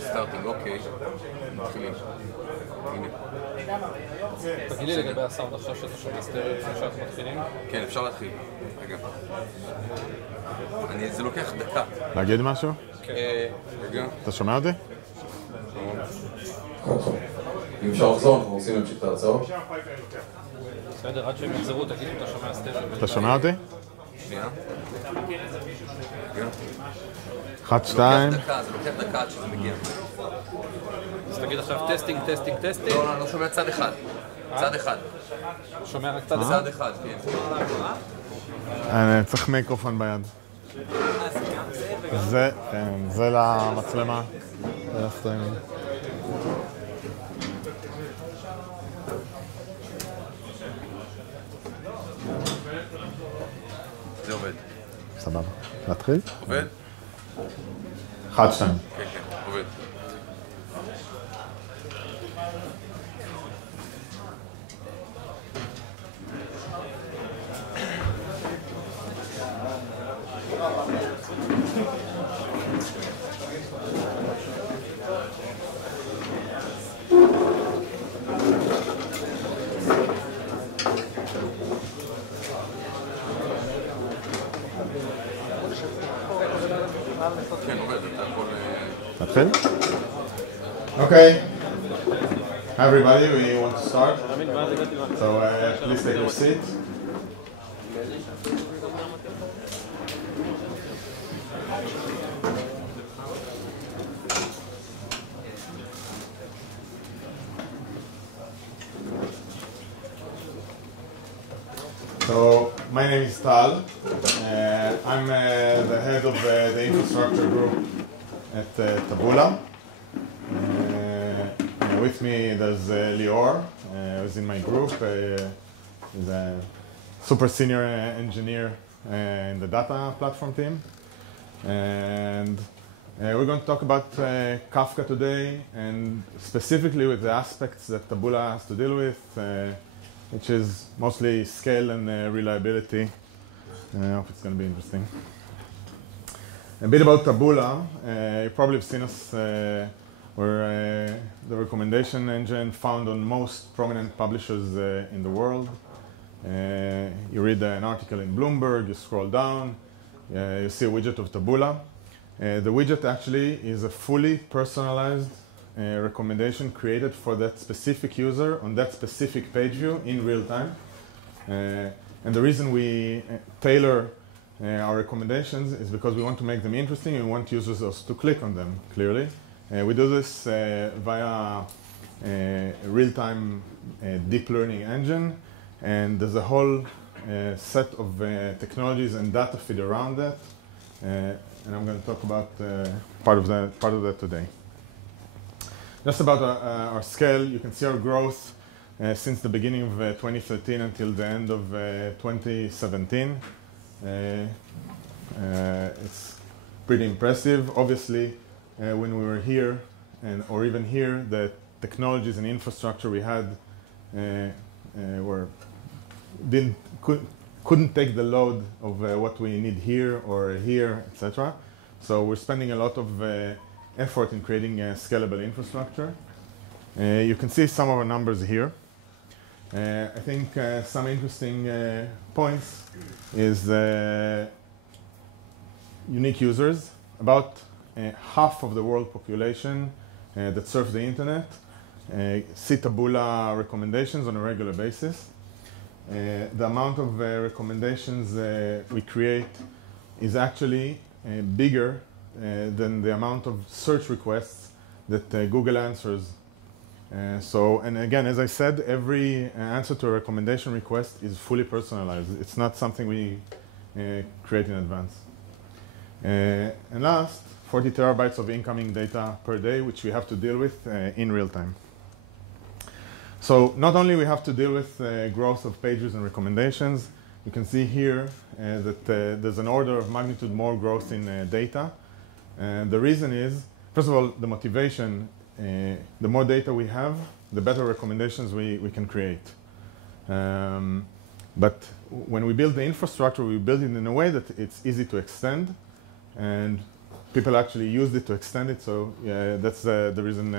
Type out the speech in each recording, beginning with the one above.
סטארטינג, אוקיי. מתחילים. הנה. תגיד לי לגבי הסאונד עכשיו שאתה שומע סטריאו לפני שאנחנו מתחילים? כן, אפשר להתחיל. רגע. זה לוקח דקה. להגיד משהו? רגע. אתה שומע אותי? אם אפשר לחזור, אנחנו רוצים להמשיך את ההרצאות. בסדר, עד שהם יחזרו, תגיד אם אתה שומע סטריאו. אתה שומע אותי? שנייה. 1, 2. זה לוקח דקה עד שזה מגיע. אז תגיד עכשיו טסטינג, טסטינג, טסטינג. לא, לא שומע צד אחד. צד אחד. שומע רק צד אחד? צד אחד, כן. אני צריך מיקרופון ביד. זה, כן, זה למצלמה. זה לסטרימינג. זה עובד. סבבה. להתחיל? עובד? 1, 2. כן, כן, עובד. כן, עובד, אתה יכול... להתחיל? Okay. Hi everybody, we want to start. So please take your seat. So my name is Tal. I'm the head of the infrastructure group at Taboola. With me there's Lior, who's in my group. He's a super senior engineer in the data platform team. And we're going to talk about Kafka today, and specifically with the aspects that Taboola has to deal with, which is mostly scale and reliability. I hope it's going to be interesting. A bit about Taboola. You probably have seen us. We're the recommendation engine found on most prominent publishers in the world. You read an article in Bloomberg, you scroll down, you see a widget of Taboola. The widget actually is a fully personalized recommendation created for that specific user on that specific page view in real time. And the reason we tailor our recommendations is because we want to make them interesting and we want users also to click on them clearly. We do this via a real-time deep learning engine, and there's a whole set of technologies and data feed around that, and I'm going to talk about part of that today. Just about our scale, you can see our growth since the beginning of 2013 until the end of 2017. It's pretty impressive. Obviously, when we were here, or even here, the technologies and infrastructure we had couldn't take the load of what we need here or here, etc. So we're spending a lot of effort in creating a scalable infrastructure. You can see some of our numbers here. I think some interesting points is unique users. About half of the world population that surf the internet see Taboola recommendations on a regular basis. The amount of recommendations we create is actually bigger than the amount of search requests that Google answers. And again, as I said, every answer to a recommendation request is fully personalized. It's not something we create in advance. And last, 40 terabytes of incoming data per day, which we have to deal with in real time. So not only we have to deal with growth of pages and recommendations, you can see here that there's an order of magnitude more growth in data. And the reason is, first of all, the motivation. The more data we have, the better recommendations we can create. But when we build the infrastructure, we build it in a way that it's easy to extend, and people actually used it to extend it. So yeah, that's the reason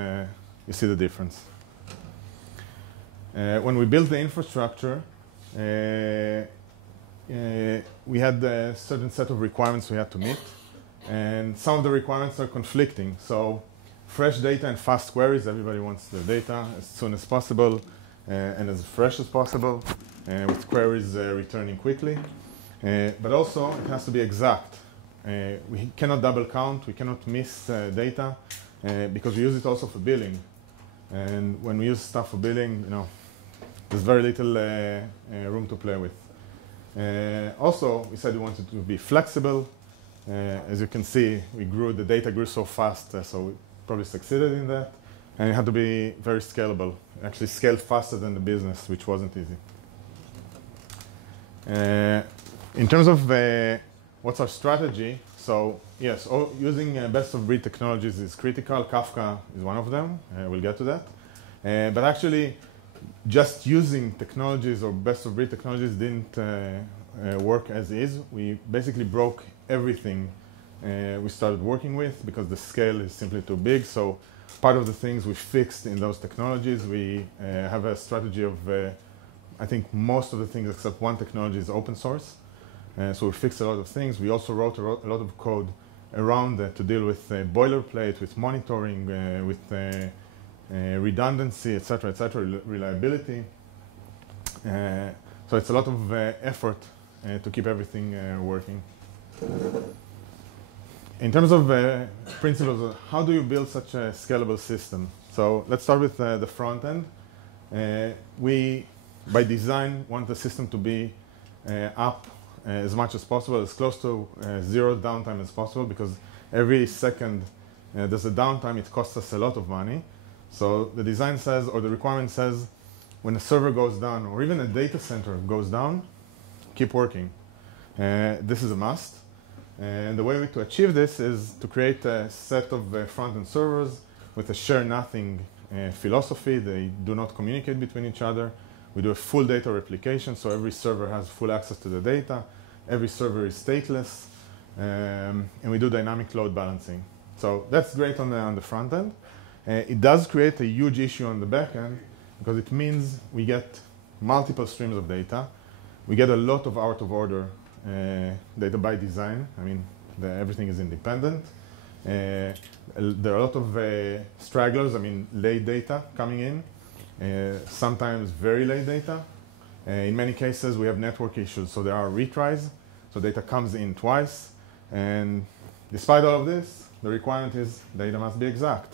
you see the difference. When we built the infrastructure, we had a certain set of requirements we had to meet, and some of the requirements are conflicting. So fresh data and fast queries, everybody wants the data as soon as possible and as fresh as possible, with queries returning quickly. But also, it has to be exact. We cannot double count, we cannot miss data, because we use it also for billing. And when we use stuff for billing, there's very little room to play with. Also, we said we wanted to be flexible. As you can see, the data grew so fast, so we probably succeeded in that. And it had to be very scalable. Actually scaled faster than the business, which wasn't easy. In terms of what's our strategy, so yes, using best-of-breed technologies is critical. Kafka is one of them. We'll get to that. But actually, just using technologies or best-of-breed technologies didn't work as is. We basically broke everything we started working with because the scale is simply too big. So part of the things we fixed in those technologies, we have a strategy of, I think most of the things except one technology is open source. So we fixed a lot of things. We also wrote a lot of code around that to deal with boilerplate, with monitoring, with redundancy, etc., reliability. So it's a lot of effort to keep everything working. In terms of principles, how do you build such a scalable system? So let's start with the front end. We, by design, want the system to be up as much as possible, as close to zero downtime as possible, because every second there's a downtime, it costs us a lot of money. So the design says, or the requirement says, when a server goes down, or even a data center goes down, keep working. This is a must. And the way to achieve this is to create a set of front-end servers with a share-nothing philosophy. They do not communicate between each other. We do a full data replication, so every server has full access to the data. Every server is stateless. And we do dynamic load balancing. So that's great on the front end. It does create a huge issue on the back end because it means we get multiple streams of data. We get a lot of out-of-order data by design. I mean, everything is independent. There are a lot of stragglers, I mean, late data coming in, sometimes very late data. In many cases, we have network issues, so there are retries. So data comes in twice. And despite all of this, the requirement is data must be exact.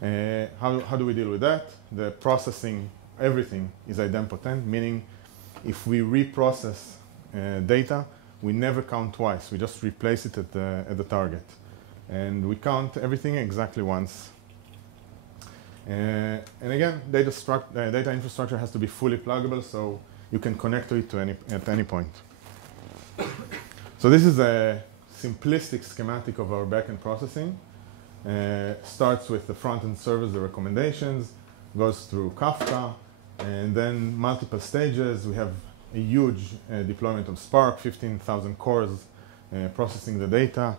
How do we deal with that? The processing, everything is idempotent, meaning if we reprocess data, we never count twice. We just replace it at the target. And we count everything exactly once. And again, data infrastructure has to be fully pluggable, so you can connect to it at any point. So this is a simplistic schematic of our backend processing. Starts with the front-end servers, the recommendations, goes through Kafka, and then multiple stages. We have a huge deployment of Spark, 15,000 cores processing the data,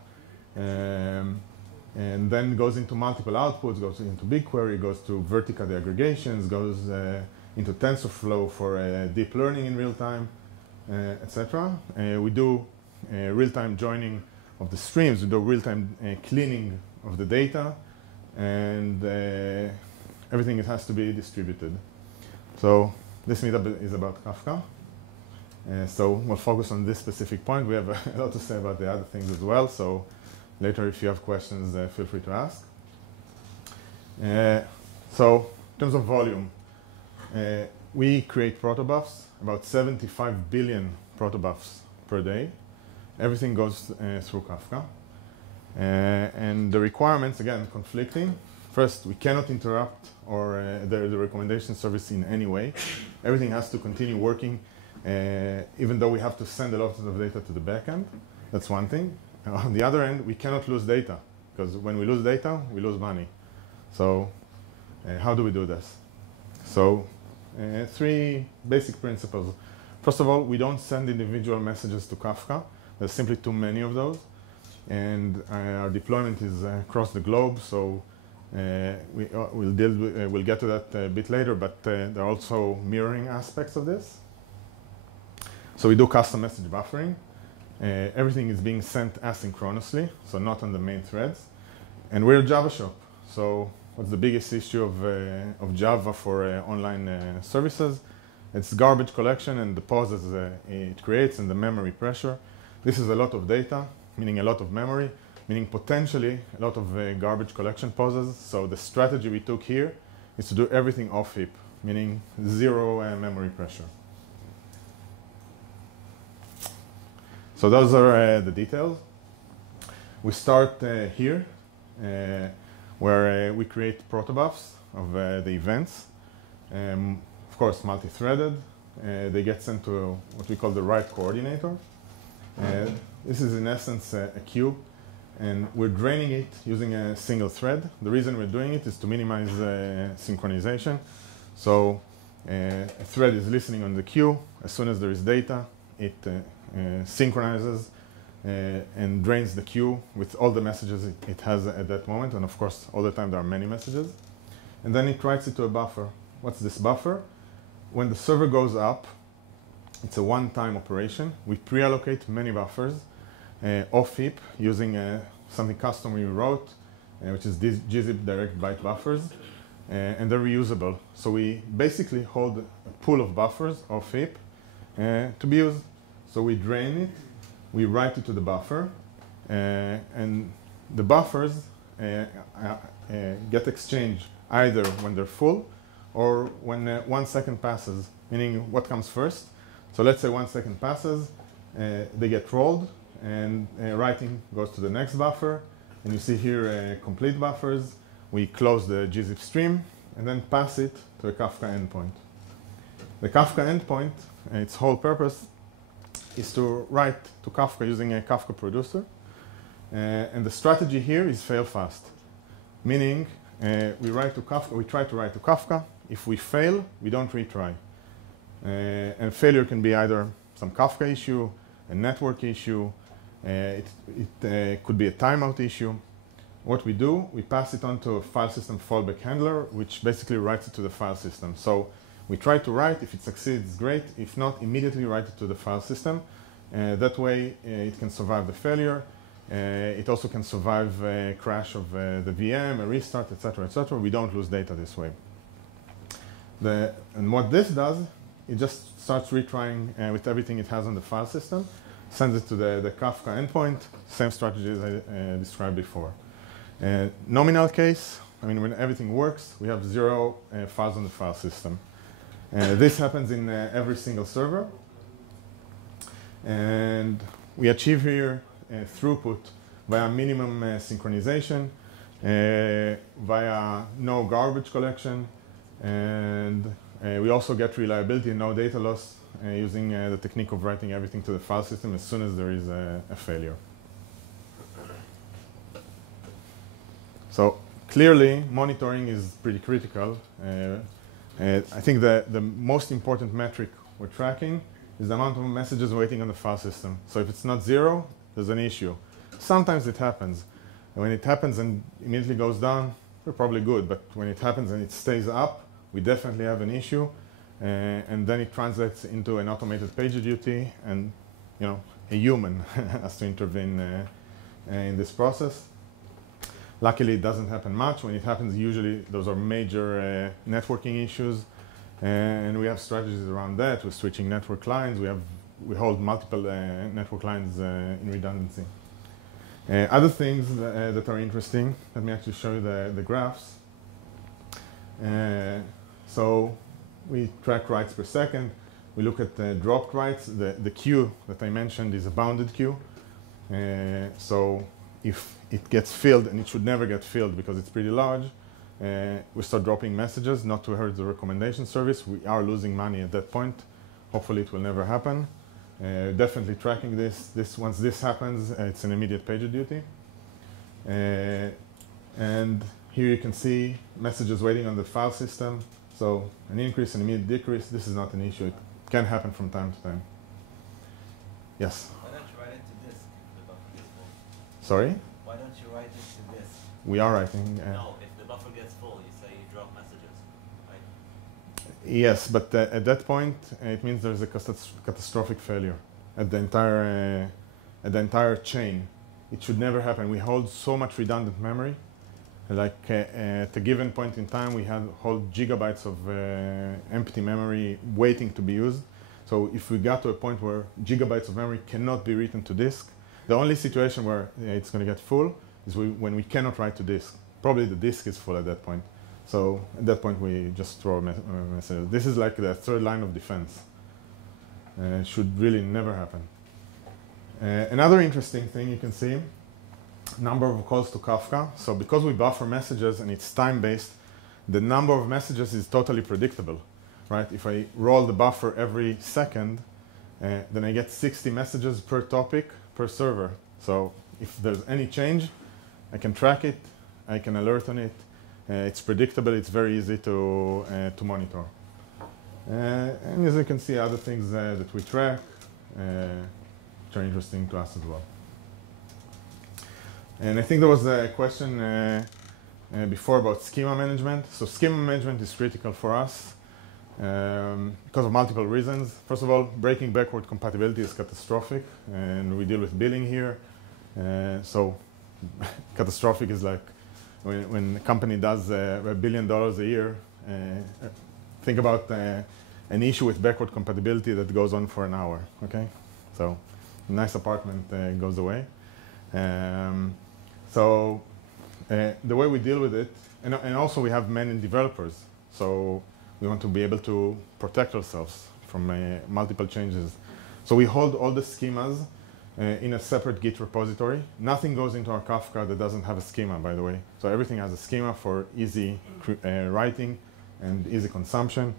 and then goes into multiple outputs, goes into BigQuery, goes to Vertica, the aggregations, goes into TensorFlow for deep learning in real time, etc. We do real-time joining of the streams, we do real-time cleaning of the data, and everything has to be distributed. So this meetup is about Kafka. So we'll focus on this specific point. We have a lot to say about the other things as well. So later, if you have questions, feel free to ask. So in terms of volume, we create protobufs, about 75 billion protobufs per day. Everything goes through Kafka. And the requirements, again, conflicting. First, we cannot interrupt the recommendation service in any way. Everything has to continue working, even though we have to send a lot of data to the backend. That's one thing. On the other end, we cannot lose data, because when we lose data, we lose money. So how do we do this? So 3 basic principles. First of all, we don't send individual messages to Kafka. There's simply too many of those. And our deployment is across the globe, so we'll get to that a bit later, but there are also mirroring aspects of this. So we do custom message buffering. Everything is being sent asynchronously, so not on the main threads. And we're a Java shop. So what's the biggest issue of Java for online services? It's garbage collection and the pauses it creates and the memory pressure. This is a lot of data, meaning a lot of memory, meaning potentially a lot of garbage collection pauses. So the strategy we took here is to do everything off heap, meaning zero memory pressure. So those are the details. We start here, where we create protobufs of the events. Of course, multi-threaded. They get sent to what we call the write coordinator. This is in essence a queue, and we're draining it using a single thread. The reason we're doing it is to minimize synchronization. So a thread is listening on the queue. As soon as there is data, it synchronizes and drains the queue with all the messages it has at that moment. And of course, all the time there are many messages. And then it writes it to a buffer. What's this buffer? When the server goes up, it's a one-time operation. We pre-allocate many buffers off heap using something custom we wrote, which is these gzip direct byte buffers, and they're reusable. So we basically hold a pool of buffers off heap to be used. So we drain it, we write it to the buffer, and the buffers get exchanged either when they're full or when 1 second passes, meaning what comes first. So let's say 1 second passes, they get rolled, and writing goes to the next buffer. And you see here complete buffers. We close the gzip stream and then pass it to a Kafka endpoint. The Kafka endpoint, its whole purpose is to write to Kafka using a Kafka producer. And the strategy here is fail fast, meaning we try to write to Kafka. If we fail, we don't retry. And failure can be either some Kafka issue, a network issue, it could be a timeout issue. What we do, we pass it on to a file system fallback handler, which basically writes it to the file system. So we try to write. If it succeeds, great. If not, immediately write it to the file system. That way, it can survive the failure. It also can survive a crash of the VM, a restart, etc., etc. We don't lose data this way. And what this does, it just starts retrying with everything it has on the file system, sends it to the Kafka endpoint, same strategy as I described before. Nominal case, I mean, when everything works, we have 0 files on the file system. This happens in every single server. And we achieve here throughput via minimum synchronization, via no garbage collection, and we also get reliability and no data loss using the technique of writing everything to the file system as soon as there is a failure. So clearly, monitoring is pretty critical. I think the most important metric we're tracking is the amount of messages waiting on the file system. So if it's not 0, there's an issue. Sometimes it happens. And when it happens and immediately goes down, we're probably good. But when it happens and it stays up, we definitely have an issue. And then it translates into an automated PagerDuty, and a human has to intervene in this process. Luckily, it doesn't happen much. When it happens, usually those are major networking issues. And we have strategies around that. We're switching network lines. We hold multiple network lines in redundancy. Other things that are interesting, let me actually show you the graphs. So we track writes per second. We look at dropped writes. The queue that I mentioned is a bounded queue. So if it gets filled, and it should never get filled because it's pretty large, we start dropping messages, not to hurt the recommendation service. We are losing money at that point. Hopefully it will never happen. Definitely tracking this. Once this happens, it's an immediate PagerDuty. And here you can see messages waiting on the file system. So an increase, an immediate decrease. This is not an issue. It can happen from time to time. Yes? Why don't you write it to disk if the buffer gets full? Sorry? Why don't you write it to disk? We are writing. No, if the buffer gets full, you say you drop messages, right? Yes, but at that point, it means there's a catastrophic failure at the entire chain. It should never happen. We hold so much redundant memory. Like at a given point in time, we hold gigabytes of empty memory waiting to be used. So if we got to a point where gigabytes of memory cannot be written to disk, the only situation where it's going to get full is when we cannot write to disk. Probably the disk is full at that point. So at that point, we just throw a message. This is like the third line of defense. It should really never happen. Another interesting thing you can see, number of calls to Kafka. So because we buffer messages and it's time-based, the number of messages is totally predictable, right? If I roll the buffer every second, then I get 60 messages per topic per server. So if there's any change, I can track it, I can alert on it. It's predictable, it's very easy to monitor. And as you can see, other things that we track, which are interesting to us as well. And I think there was a question before about schema management. So schema management is critical for us because of multiple reasons. First of all, breaking backward compatibility is catastrophic, and we deal with billing here. So catastrophic is like when a company does $1 billion a year, think about an issue with backward compatibility that goes on for an hour, okay? So a nice apartment goes away. So the way we deal with it, and also we have many developers, so we want to be able to protect ourselves from multiple changes. So we hold all the schemas in a separate Git repository. Nothing goes into our Kafka that doesn't have a schema, by the way. So everything has a schema for easy writing and easy consumption.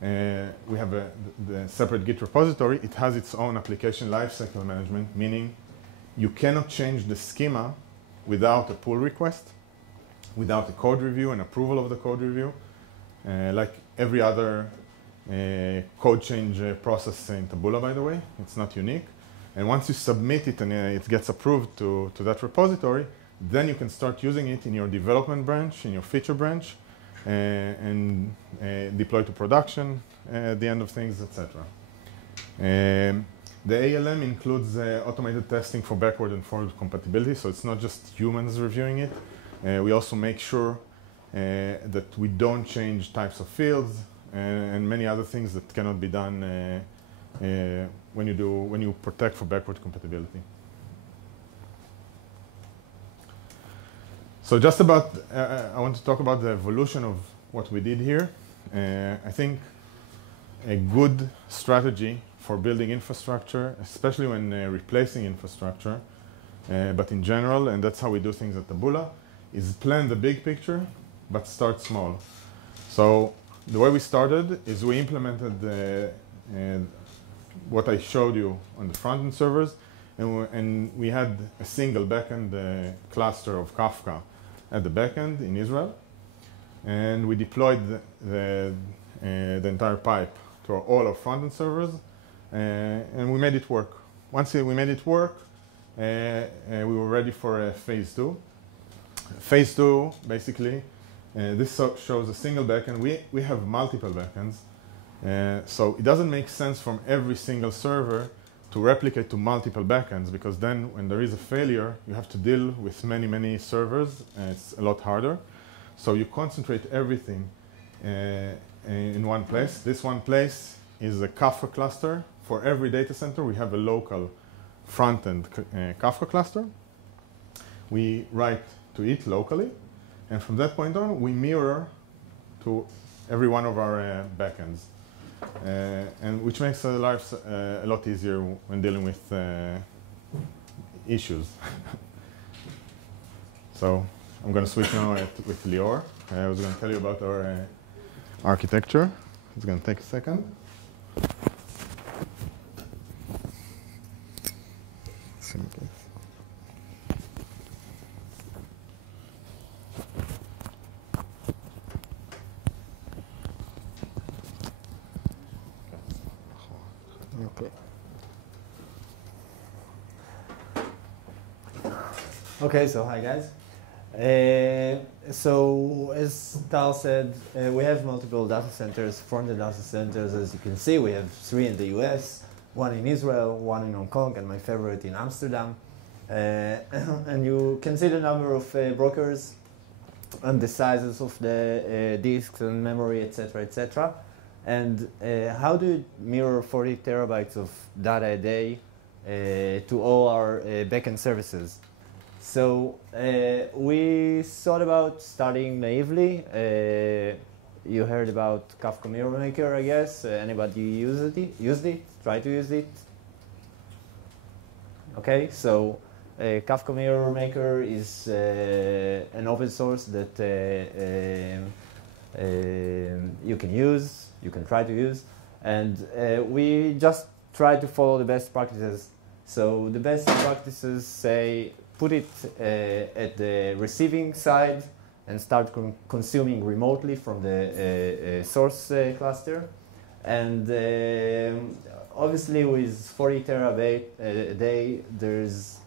We have the separate Git repository. It has its own application lifecycle management, meaning you cannot change the schema without a pull request, without a code review and approval of the code review, like every other code change process in Taboola, by the way. It's not unique. And once you submit it and it gets approved to that repository, then you can start using it in your development branch, in your feature branch, and deploy to production at the end of things, etc. The ALM includes automated testing for backward and forward compatibility, so it's not just humans reviewing it. We also make sure that we don't change types of fields and many other things that cannot be done when you protect for backward compatibility. So just about, I want to talk about the evolution of what we did here. I think a good strategy for building infrastructure, especially when replacing infrastructure, but in general, and that's how we do things at Taboola, is plan the big picture, but start small. So the way we started is we implemented what I showed you on the front-end servers, and we had a single backend cluster of Kafka at the backend in Israel, and we deployed the entire pipe to all our front-end servers, and we made it work. Once we made it work, we were ready for phase 2. Phase 2, basically, this shows a single backend. We have multiple backends, so it doesn't make sense from every single server to replicate to multiple backends, because then when there is a failure, you have to deal with many, many servers, and it's a lot harder. So you concentrate everything in one place. This one place is a Kafka cluster. For every data center, we have a local front-end Kafka cluster. We write to it locally, and from that point on, we mirror to every one of our backends, and which makes our lives a lot easier when dealing with issues. So I'm going to switch now with Lior. I was going to tell you about our architecture. It's going to take a second. Okay. Okay, so hi guys. So as Tal said, we have multiple data centers. From the data centers, as you can see, we have 3 in the US, 1 in Israel, 1 in Hong Kong, and my favorite in Amsterdam. And you can see the number of brokers and the sizes of the disks and memory, etc., etc. And how do you mirror 40 terabytes of data a day to all our backend services? So we thought about starting naively. You heard about Kafka Mirrormaker, I guess. Anybody used it? Try to use it? Okay, so Kafka Mirrormaker is an open source that you can use, you can try to use, and we just try to follow the best practices. So the best practices say put it at the receiving side and start consuming remotely from the source cluster. And obviously with 40 terabyte a day, there's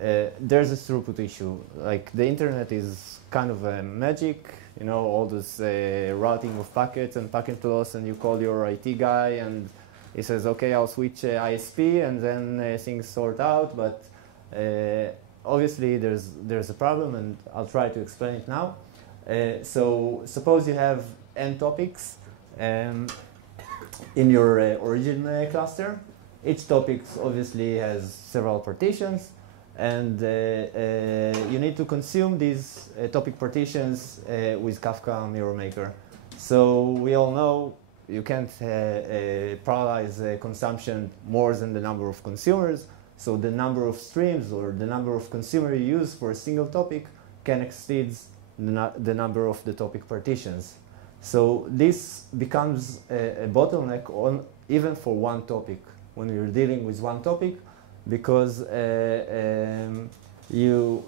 a throughput issue. Like the internet is kind of a magic, you know, all this routing of packets and packet loss, and you call your IT guy and he says, okay, I'll switch ISP, and then things sort out. But obviously there's a problem, and I'll try to explain it now. So suppose you have n topics in your origin cluster. Each topic obviously has several partitions, and you need to consume these topic partitions with Kafka Mirrormaker. So we all know you can't parallelize consumption more than the number of consumers. So the number of streams or the number of consumers you use for a single topic can exceed the number of the topic partitions. So this becomes a bottleneck even for one topic when you're dealing with one topic, because you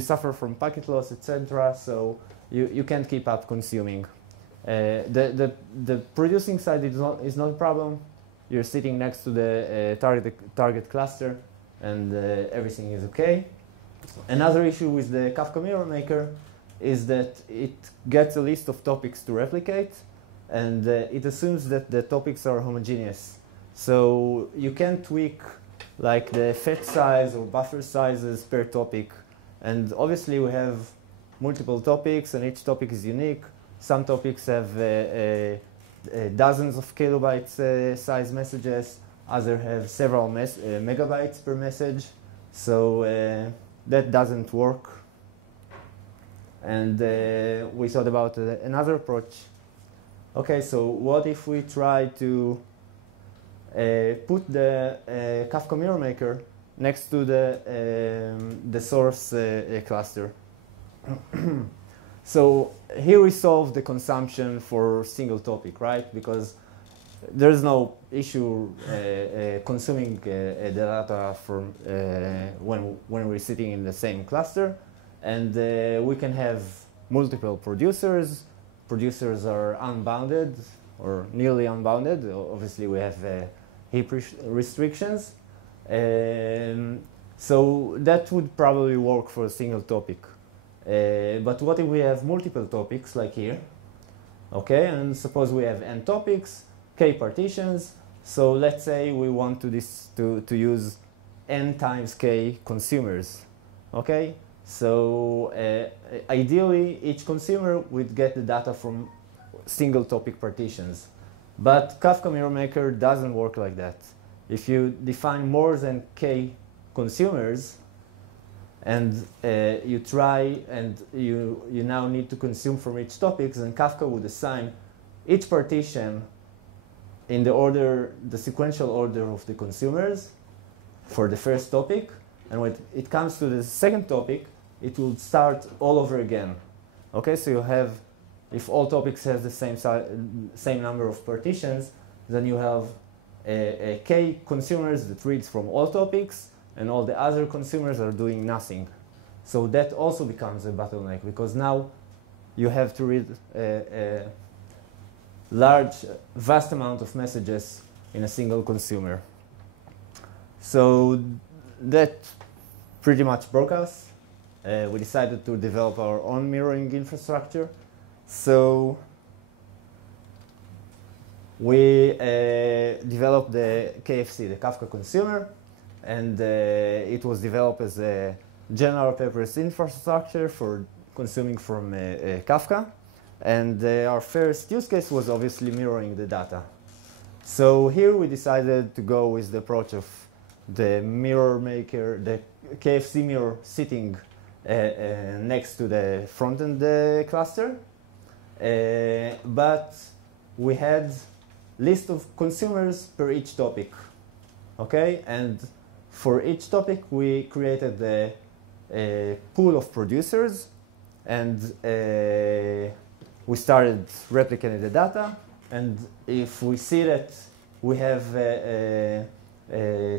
suffer from packet loss, etc. So you can't keep up consuming. The producing side is not a problem. You're sitting next to the target cluster, and everything is okay. Another issue with the Kafka Mirrormaker is that it gets a list of topics to replicate, and it assumes that the topics are homogeneous. So you can tweak like the fetch size or buffer sizes per topic. And obviously we have multiple topics, and each topic is unique. Some topics have dozens of kilobytes size messages. Others have several megabytes per message. So that doesn't work. And we thought about another approach. Okay, so what if we try to put the Kafka Mirrormaker next to the source cluster? So here we solve the consumption for single topic, right? Because there's no issue consuming the data from when we're sitting in the same cluster, and we can have multiple producers. Producers are unbounded or nearly unbounded. Obviously, we have heap restrictions, so that would probably work for a single topic. But what if we have multiple topics, like here? Okay, and suppose we have n topics, k partitions. So let's say we want to use n times k consumers. Okay, so ideally each consumer would get the data from single topic partitions. But Kafka Mirrormaker doesn't work like that. If you define more than k consumers, and you try, and you now need to consume from each topic, then Kafka would assign each partition in the sequential order of the consumers for the first topic. And when it comes to the second topic, it will start all over again. Okay, so you have, if all topics have the same number of partitions, then you have a k consumers that reads from all topics, and all the other consumers are doing nothing. So that also becomes a bottleneck, because now you have to read vast amount of messages in a single consumer. So that pretty much broke us. We decided to develop our own mirroring infrastructure. So we developed the KFC, the Kafka consumer, and it was developed as a general purpose infrastructure for consuming from Kafka. And our first use case was obviously mirroring the data. So here we decided to go with the approach of the Mirrormaker, the KFC mirror sitting next to the front-end cluster. But we had list of consumers per each topic. Okay, and for each topic we created a pool of producers, and we started replicating the data. And if we see that we have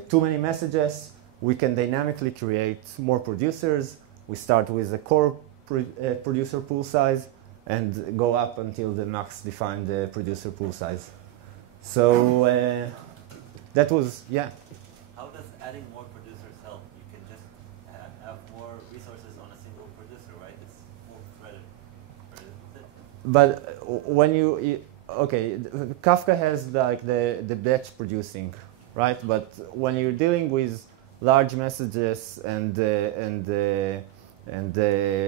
too many messages, we can dynamically create more producers. We start with a core producer pool size and go up until the max defined producer pool size. So that was, yeah. How does adding more producers help? You can just have more resources on a single producer, right? It's more threaded. But when okay, Kafka has like the batch producing, right? But when you're dealing with large messages and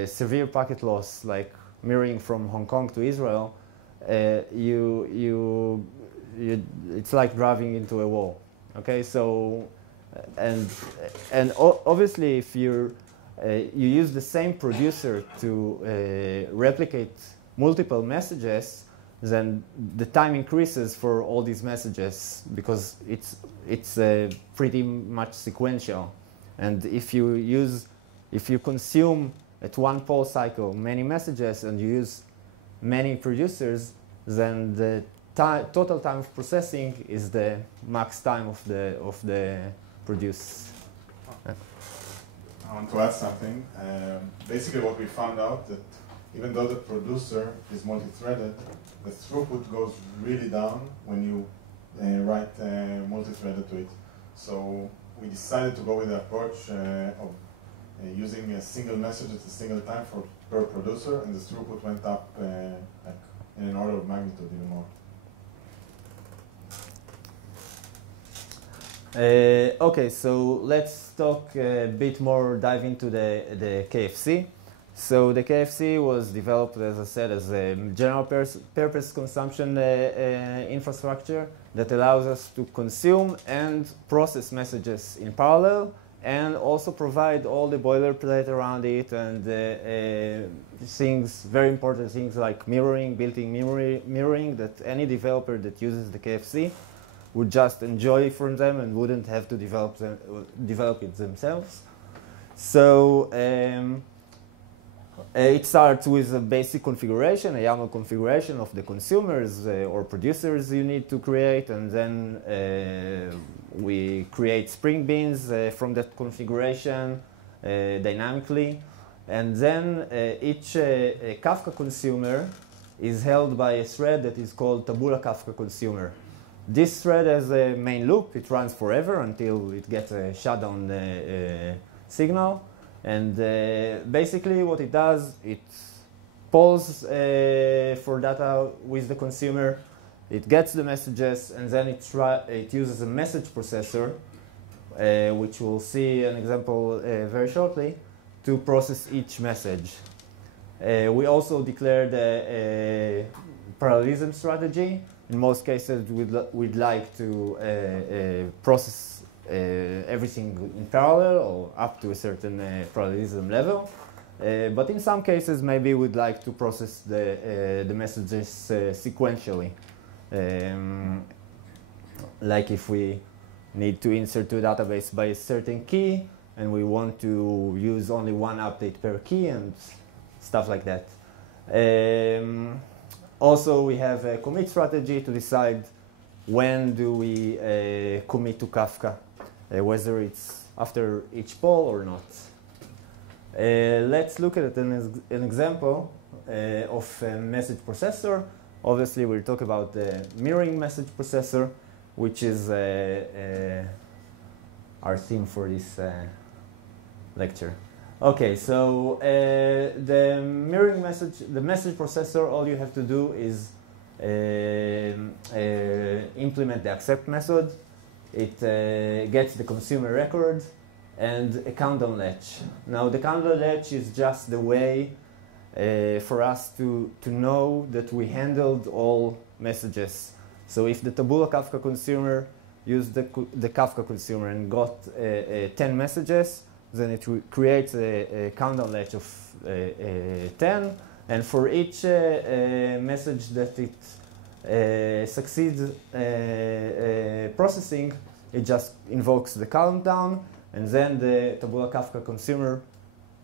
severe packet loss, like mirroring from Hong Kong to Israel, it's like driving into a wall. Okay, so and obviously if you use the same producer to replicate multiple messages, then the time increases for all these messages because it's pretty much sequential. And if you consume at one poll cycle many messages and you use many producers, then the total time of processing is the max time of the produce. I want to add something. Basically what we found out that even though the producer is multi-threaded, the throughput goes really down when you write multi-threaded to it. So we decided to go with the approach of using a single message at a single time per producer, and the throughput went up like in an order of magnitude even more. Okay, so let's talk a bit more, dive into the KFC. So the KFC was developed, as I said, as a general purpose consumption infrastructure that allows us to consume and process messages in parallel, and also provide all the boilerplate around it and very important things like mirroring, built-in mirroring that any developer that uses the KFC would just enjoy from them and wouldn't have to develop it themselves. So it starts with a basic configuration, a YAML configuration of the consumers or producers you need to create, and then we create Spring Beans from that configuration dynamically. And then each Kafka consumer is held by a thread that is called Taboola Kafka consumer. This thread has a main loop. It runs forever until it gets a shutdown signal. And basically what it does, it polls for data with the consumer, it gets the messages, and then it uses a message processor, which we'll see an example very shortly, to process each message. We also declared a parallelism strategy. In most cases, we'd like to process everything in parallel or up to a certain parallelism level. But in some cases, maybe we'd like to process the messages sequentially. Like if we need to insert to a database by a certain key, and we want to use only one update per key and stuff like that. Also, we have a commit strategy to decide when do we commit to Kafka, whether it's after each poll or not. Let's look at an example of a message processor. obviously we'll talk about the mirroring message processor, which is our theme for this lecture. Okay, so the mirroring message, the message processor, all you have to do is implement the accept method. It gets the consumer record and a countdown latch. Now the countdown latch is just the way for us to know that we handled all messages. So if the Taboola Kafka consumer used the Kafka consumer and got 10 messages, then it creates a countdown latch of 10. And for each message that it succeeds processing, it just invokes the countdown, and then the Taboola Kafka consumer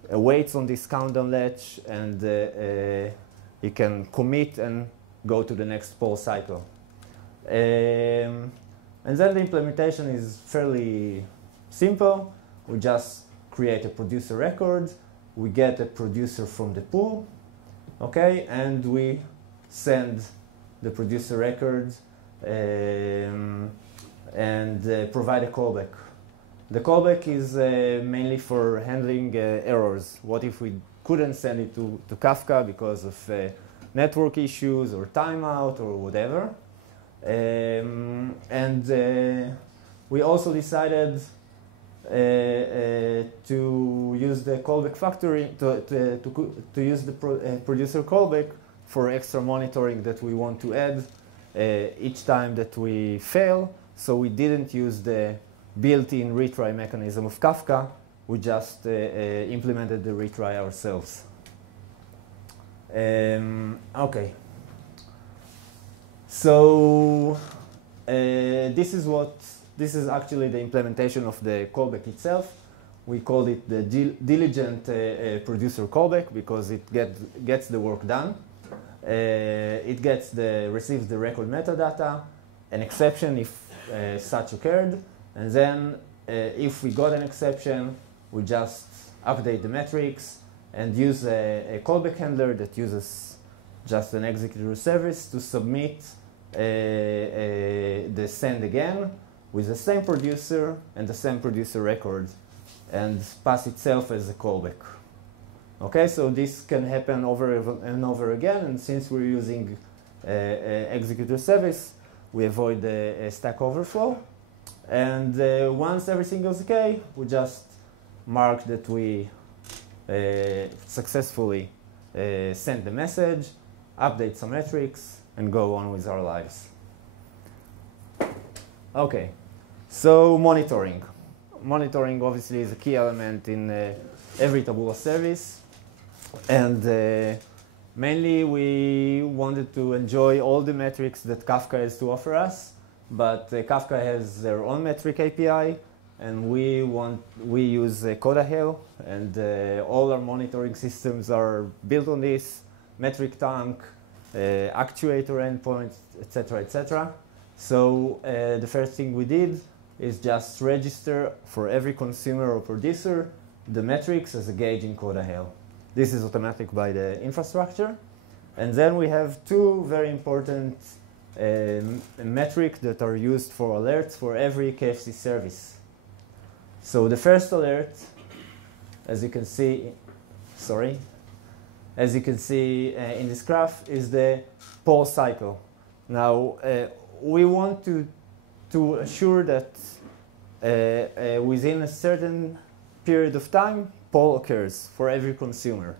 waits on this countdown latch, and it can commit and go to the next poll cycle. And then the implementation is fairly simple. We just create a producer record. We get a producer from the pool, okay, and we send the producer record and provide a callback. The callback is mainly for handling errors. What if we couldn't send it to Kafka because of network issues or timeout or whatever? We also decided to use the callback factory, to use the producer callback for extra monitoring that we want to add each time that we fail. So we didn't use the built-in retry mechanism of Kafka. We just implemented the retry ourselves. Okay. So this is actually the implementation of the callback itself. We called it the diligent producer callback because it gets the work done. It receives the record metadata, an exception if such occurred, and then if we got an exception, we just update the metrics and use a callback handler that uses just an executor service to submit the send again with the same producer and the same producer record and pass itself as a callback. Okay, so this can happen over and over again, and since we're using executor service, we avoid the stack overflow. And once everything goes okay, we just mark that we successfully sent the message, update some metrics, and go on with our lives. Okay, so monitoring. Monitoring obviously is a key element in every Taboola service. And mainly we wanted to enjoy all the metrics that Kafka has to offer us, but Kafka has their own metric API, and we use CodaHail, and all our monitoring systems are built on this, metric tank, actuator endpoints, etc., etc. So the first thing we did is just register for every consumer or producer the metrics as a gauge in CodaHail. This is automatic by the infrastructure. And then we have two very important metrics that are used for alerts for every KFC service. So the first alert, as you can see, in this graph, is the poll cycle. Now, we want to assure that within a certain period of time, poll occurs for every consumer.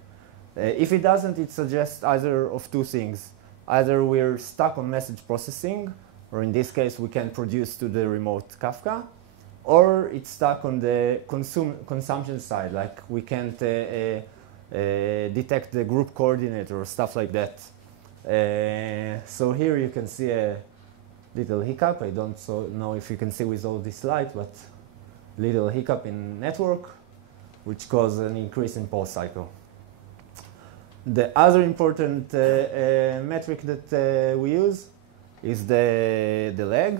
If it doesn't, it suggests either of two things. Either we're stuck on message processing, or in this case, we can produce to the remote Kafka, or it's stuck on the consumption side, like we can't detect the group coordinator or stuff like that. So here you can see a little hiccup. I don't know if you can see with all this light, but little hiccup in network, which caused an increase in poll cycle. The other important metric that we use is the lag.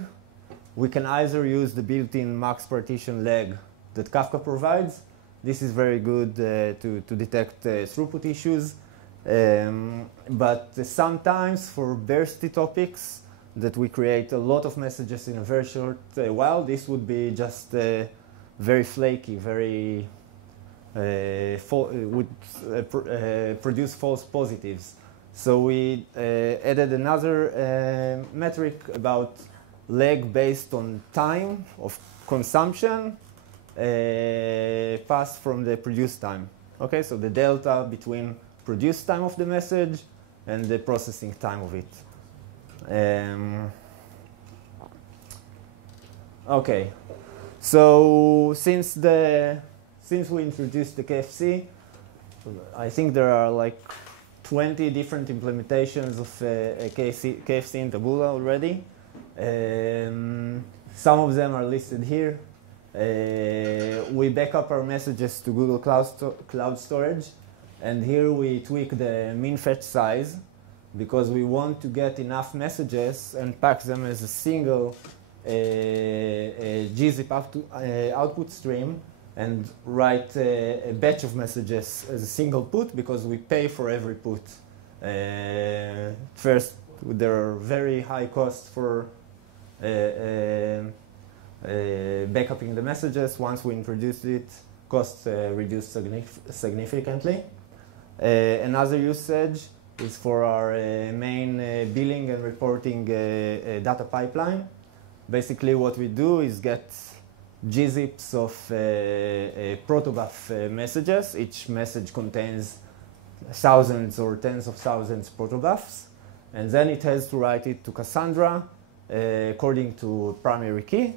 We can either use the built-in max partition lag that Kafka provides. This is very good to detect throughput issues But sometimes for bursty topics that we create a lot of messages in a very short while, this would be just very flaky, very would produce false positives. So we added another metric about lag based on time of consumption passed from the produce time. Okay, so the delta between produce time of the message and the processing time of it. Okay, so since we introduced the KFC, I think there are like 20 different implementations of KFC in Taboola already. Some of them are listed here. We back up our messages to Google Cloud Storage, and here we tweak the min fetch size because we want to get enough messages and pack them as a single gzip output stream and write a batch of messages as a single put because we pay for every put. First, there are very high costs for backupping the messages. Once we introduced it, costs reduced significantly. Another usage is for our main billing and reporting data pipeline. Basically, what we do is get gzips of protobuf messages. Each message contains thousands or tens of thousands protobufs, and then it has to write it to Cassandra according to primary key.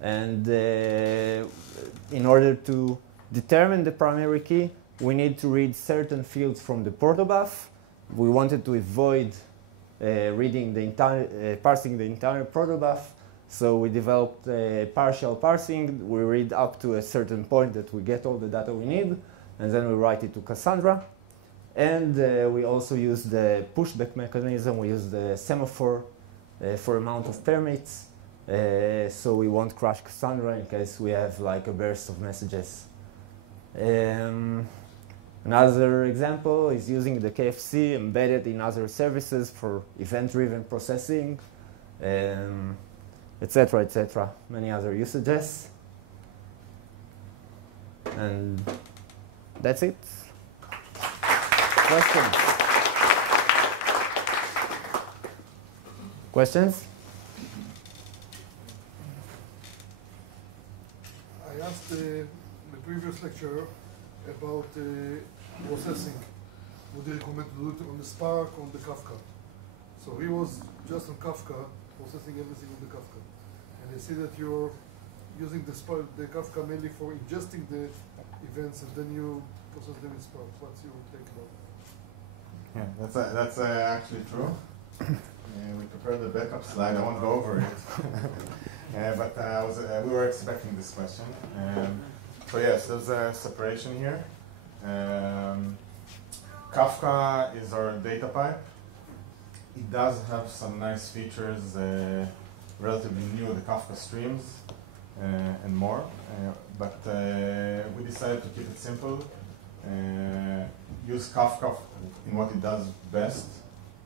And in order to determine the primary key, we need to read certain fields from the protobuf. We wanted to avoid reading the entire, parsing the entire protobuf, so we developed partial parsing. We read up to a certain point that we get all the data we need, and then we write it to Cassandra. And we also use the pushback mechanism. We use the semaphore for amount of permits, so we won't crash Cassandra in case we have like a burst of messages. Another example is using the KFC embedded in other services for event-driven processing, etc., etc. Many other usages. And that's it. Questions? Questions? I asked the previous lecturer about processing. Would you recommend to do it on the Spark, on the Kafka? So he was just on Kafka, processing everything on the Kafka. And I see that you're using the Kafka mainly for ingesting the events, and then you process them in Spark. What's your take about it? Yeah, that's actually true. We prepared the backup slide. I won't go over it. But we were expecting this question. So yes, there's a separation here. Kafka is our data pipe. It does have some nice features, relatively new, the Kafka streams and more. But we decided to keep it simple. Use Kafka in what it does best.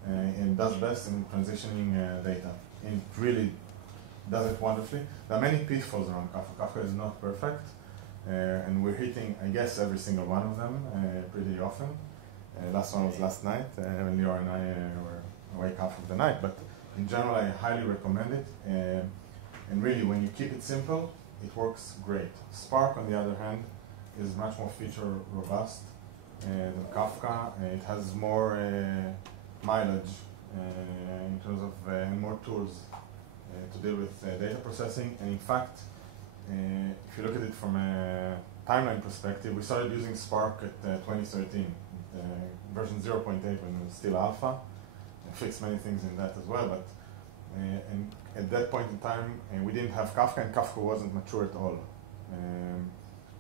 It does best in transitioning data. And it really does it wonderfully. There are many pitfalls around Kafka. Kafka is not perfect. And we're hitting, I guess, every single one of them pretty often. Last one was last night, when Lior and I were awake half of the night. But in general, I highly recommend it. And really, when you keep it simple, it works great. Spark, on the other hand, is much more feature robust than Kafka. It has more mileage in terms of more tools to deal with data processing. And in fact, if you look at it from a timeline perspective, we started using Spark at 2013, version 0.8 when it was still alpha. I fixed many things in that as well, but and at that point in time, we didn't have Kafka, and Kafka wasn't mature at all.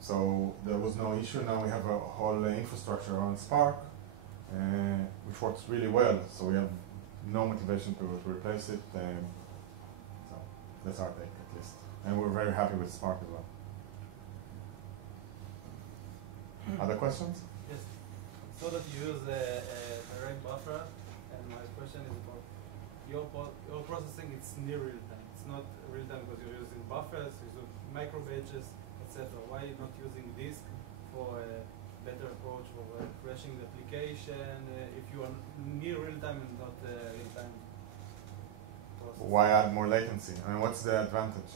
So there was no issue. Now we have a whole infrastructure around Spark, which works really well. So we have no motivation to replace it. So that's our take, at least. And we're very happy with Spark as well. Other questions? Yes. So that you use a direct buffer, and my question is about your processing. It's near real time. It's not real time because you're using buffers, you use micro batches, etc. Why are you not using disk for a better approach for crashing the application if you are near real time and not real time? Why add more latency? I mean, what's the advantage?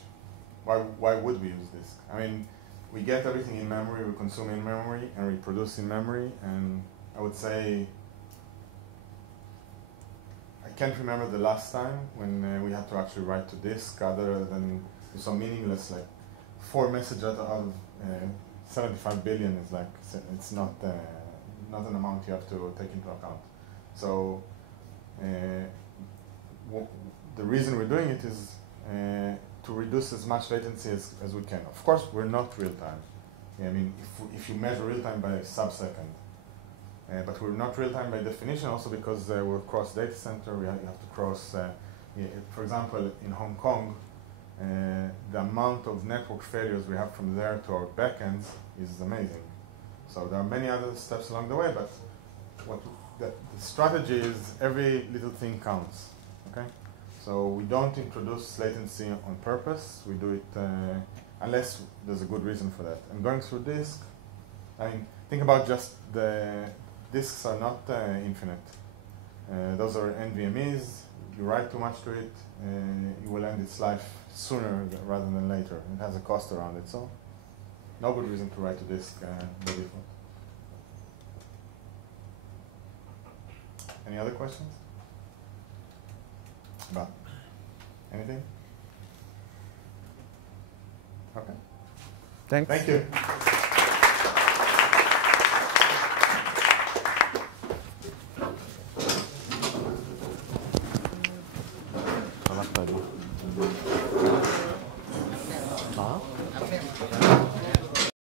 Why would we use disk? I mean, we get everything in memory, we consume in memory, and we produce in memory, and I would say I can't remember the last time when we had to actually write to disk other than some meaningless, like 4 messages out of 75 billion is like, it's not an amount you have to take into account. So the reason we're doing it is to reduce as much latency as we can. Of course, we're not real time. I mean, if you measure real time by sub-second, but we're not real time by definition also because we're cross data center, you have to cross, for example, in Hong Kong, the amount of network failures we have from there to our backends is amazing. So there are many other steps along the way, but what the strategy is every little thing counts, okay? So we don't introduce latency on purpose. We do it unless there's a good reason for that. And going through disk, I mean, think about just the disks are not infinite. Those are NVMEs. You write too much to it, it will end its life sooner rather than later. It has a cost around it, so no good reason to write to disk by default. Any other questions? About anything? Okay. Thanks. Thank you. מה?